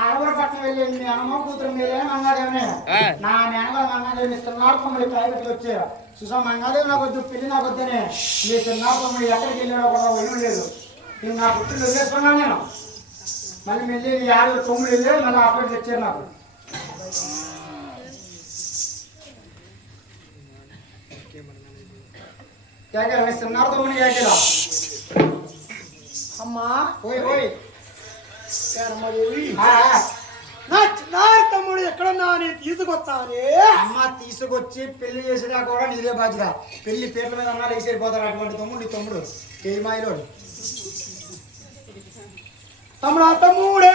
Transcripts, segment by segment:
ఆడవర పట్టణం వెళ్ళి మీ అమ్మ కూతురు మీరే మంగాదేవిని నా మేనగా మంగాదేవిని ఇస్తున్నారు తమ్ముడు ప్రైవేట్కి వచ్చారు చూసా మంగాదేవి నాకు వద్దు పెళ్లి నాకు వద్దనే మీ చిన్నారు తమ్ముడు ఎక్కడికి వెళ్ళాడో కూడా వెళ్ళలేదు నేను నా పుట్టిన వదిలేసుకున్నాను నేను మళ్ళీ వెళ్ళి 59 వెళ్ళి మళ్ళీ అప్పటికి తెచ్చారు నాకు చిన్నారు తమ్ముడు కేకలా అమ్మా ఓయ్ ఓయ్ నా తమ్ముడు ఎక్కడన్నా నేను తీసుకొస్తానే అమ్మ తీసుకొచ్చి పెళ్లి చేసినా కూడా నీదే బాధ్యత పెళ్లి పేర్ల మీద అన్నా లేచిపోతాడు అటువంటి తమ్ముడు నీ తమ్ముడు కేమాయిలోడు తమ్ముడే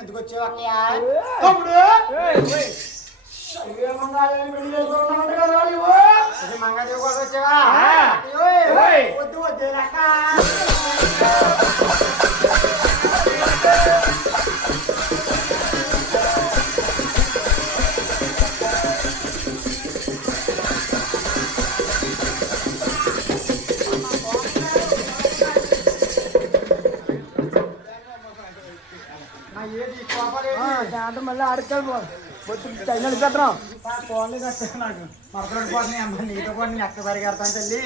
ఎందుకు వచ్చేవా మంగాదేవి కోసం వచ్చావా వద్దు వద్దే అంటే మళ్ళీ అడగదు తైనాలు పెట్టడం ఫోన్లు కట్టాను నాకు మరొకటి పోతున్నాయి అమ్మ నీతో కూడా నేను ఎక్క సరిగా కడతాను తల్లి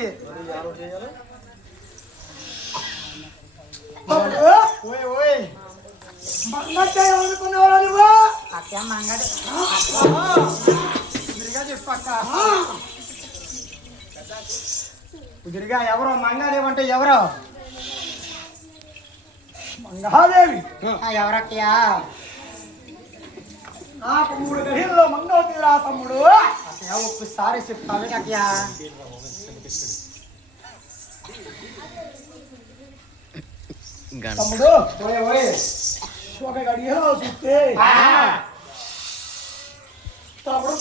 ఓయ్ ఓయ్ అనుకునేవాళ్ళు నువ్వు అక్క మంగడి కుదిరిగా చెప్పక్క కుదిరిగా ఎవరో మంగాదేవి అంటే ఎవరో మంగాదేవి ఎవరక్కయ్యా నాకు 3 గడిలో మంగళతీరా తమ్ముడు ఒక్కసారి చెప్తాను అక్కయ్యా తమ్ముడు ఒక గడియలో చూస్తే తమ్ముడు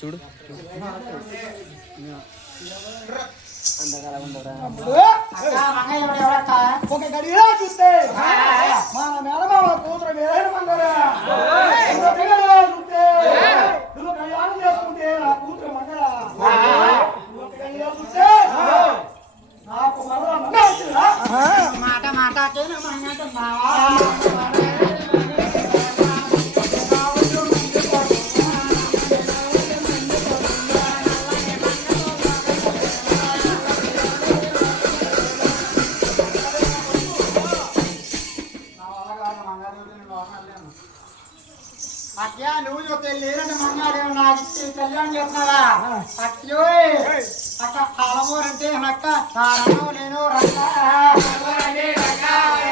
చూడు ఒక గడియలో చూస్తే మన మేనమామ కూతురు వేరే మంగళ చూస్తే నువ్వు కళ్యాణం చేసుకుంటే నా కూతురు మంగళ చూస్తే నాకు మాట మాట అట్లా నువ్వు చూస్తే లేరంటే మంగాదేవి నాకు ఇచ్చి కళ్యాణం చేస్తున్నావా అట్లే నక్క తారను నేను రక్క